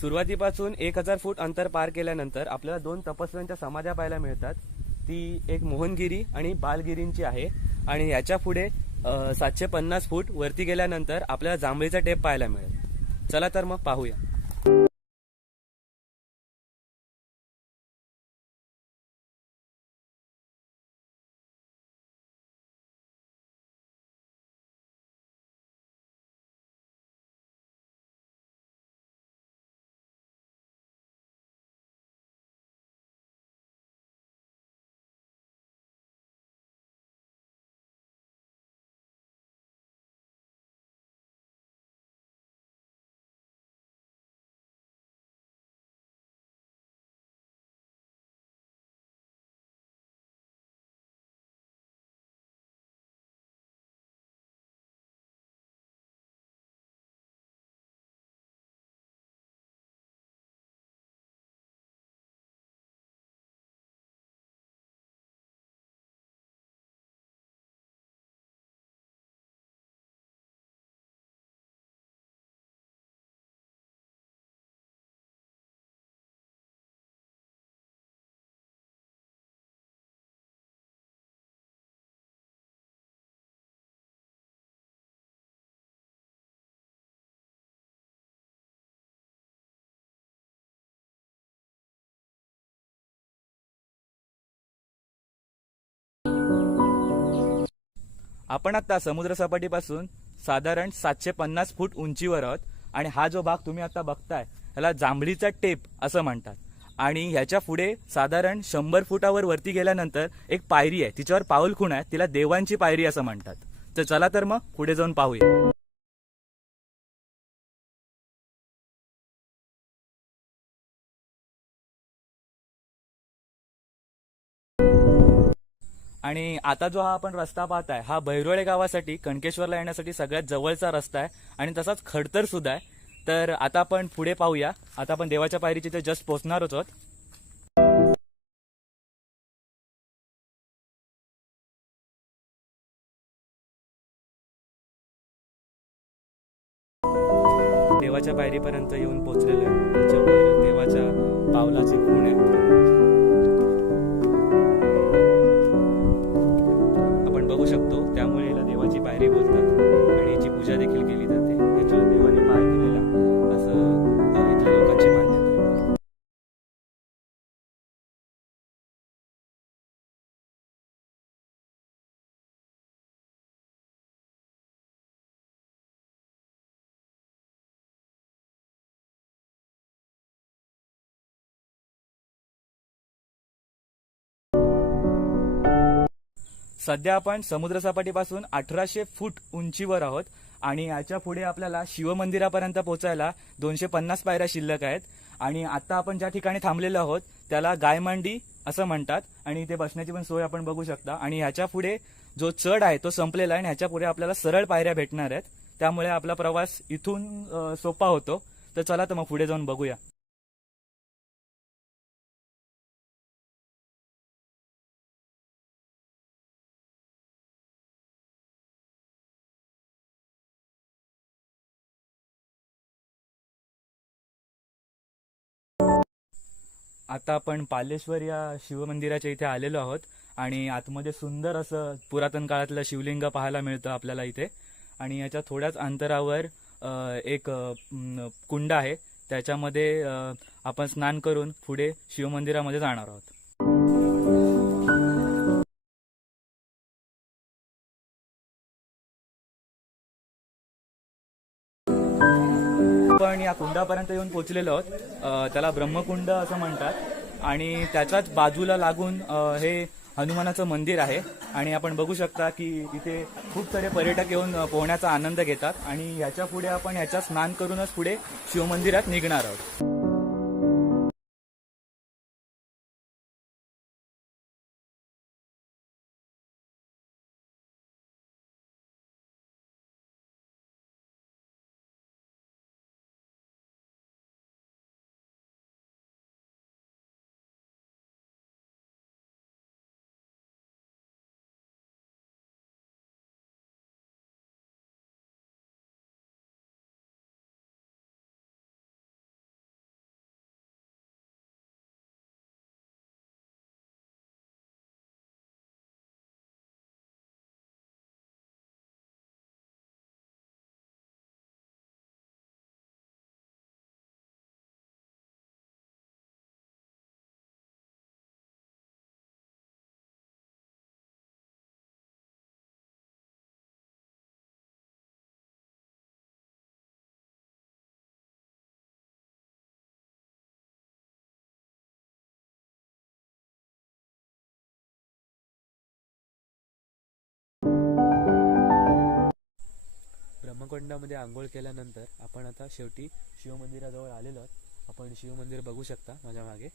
सुरुवातीपासून एक हजार फूट अंतर पार केल्यानंतर आपल्याला दोन तपस्व्यांच्या समाध्या पाहायला मिळतात. ती एक मोहनगिरी आणि बालगिरींची आहे. आणि याच्यापुढे सातशे पन्नास फूट वरती गेल्यानंतर आपल्याला जांभळीचा टेप पाहायला मिळेल. चला तर मग पाहूया. आपण आता समुद्र सपाटीपासून साधारण सातशे पन्नास फूट उंचीवर आहोत आणि हा जो भाग तुम्ही आता बघताय ह्याला जांभळीचा टेप असं म्हणतात. आणि ह्याच्या पुढे साधारण शंभर फुटावर वरती गेल्यानंतर एक पायरी आहे तिच्यावर पाऊल खूण आहे तिला देवांची पायरी असं म्हणतात. तर चला तर मग पुढे जाऊन पाहूया. आणि आता जो हा आपण रस्ता पाहताय हा भैरोळे गावासाठी कणकेश्वरला येण्यासाठी सगळ्यात जवळचा रस्ता आहे आणि तसाच खडतर सुद्धा आहे. तर आता आपण पुढे पाहूया. आता आपण देवाच्या पायरीची ते जस्ट पोहोचणारच आहोत. देवाच्या पायरीपर्यंत येऊन पोहोच सध्या आपण समुद्रसपाटीपासून अठराशे फूट उंचीवर आहोत आणि याच्यापुढे आपल्याला शिवमंदिरापर्यंत पोहोचायला दोनशे पन्नास पायऱ्या शिल्लक आहेत. आणि आता आपण ज्या ठिकाणी थांबलेलो आहोत त्याला गायमांडी असं म्हणतात. आणि इथे बसण्याची पण सोय आपण बघू शकता. आणि ह्याच्या पुढे जो चढ आहे तो संपलेला आहे आणि ह्याच्या पुढे आपल्याला सरळ पायऱ्या भेटणार आहेत. त्यामुळे आपला प्रवास इथून सोपा होतो. तर चला तर मग पुढे जाऊन बघूया. आता आपण पालेश्वर या शिवमंदिराच्या इथे आलेलो आहोत आणि आतमध्ये सुंदर असं पुरातन काळातलं शिवलिंग पाहायला मिळतं आपल्याला इथे. आणि याच्या थोड्याच अंतरावर एक कुंड आहे. त्याच्यामध्ये आपण स्नान करून पुढे शिवमंदिरामध्ये जाणार आहोत. या कुंडापर्यंत येऊन पोहोचलेलो आहोत. त्याला ब्रह्मकुंड असं म्हणतात. आणि त्याच्याच बाजूला लागून हे हनुमानाचं मंदिर आहे. आणि आपण बघू शकता की इथे खूप सारे पर्यटक येऊन पोहण्याचा आनंद घेतात. आणि ह्याच्या पुढे आपण ह्याच्या स्नान करूनच पुढे शिवमंदिरात निघणार आहोत. हिमकुंडामध्ये आंघोळ केल्यानंतर आपण आता शेवटी शिवमंदिराजवळ आलेलो आहोत. आपण शिवमंदिर बघू शकता माझ्या मागे.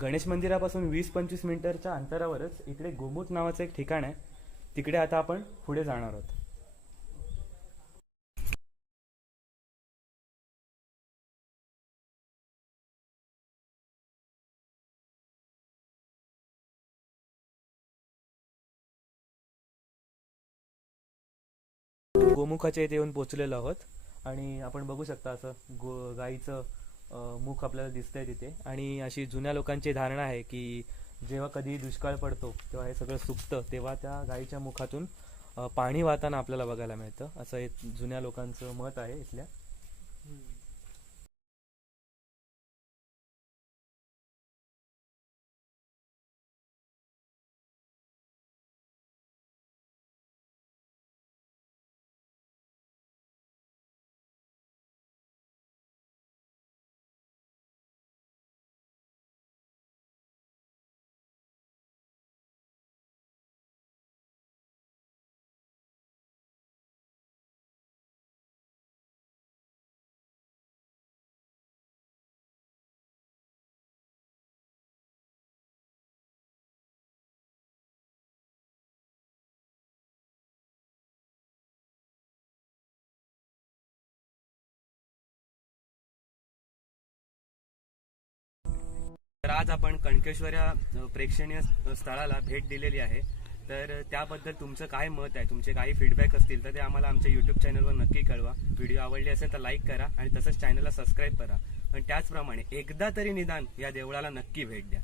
गणेश मंदिरापासून वीस पंचवीस मीटरच्या अंतरावरच इकडे गोमुख नावाचं एक ठिकाण आहे. तिकडे आता आपण पुढे जाणार आहोत. गोमुखाच्या इथे येऊन पोचलेलो आहोत. आणि आपण बघू शकता असं गो गाईचं मुख आपल्याला दिसतंय तिथे. आणि अशी जुन्या लोकांची धारणा आहे की जेव्हा कधी दुष्काळ पडतो तेव्हा हे सगळं सुकतं तेव्हा त्या गाईच्या मुखातून पाणी वाहताना आपल्याला बघायला मिळतं. असं एक जुन्या लोकांचं मत आहे इथल्या. तर आज आपण कणकेश्वर या प्रेक्षणीय स्थळाला भेट दिलेली आहे. तर त्याबद्दल तुमचं काय मत आहे? तुमचे काही फीडबॅक असतील तर ते आम्हाला आमच्या युट्यूब चॅनलवर नक्की कळवा. व्हिडिओ आवडली असेल तर लाईक करा आणि तसंच चॅनलला सबस्क्राईब करा. पण त्याचप्रमाणे एकदा तरी निदान या देवळाला नक्की भेट द्या.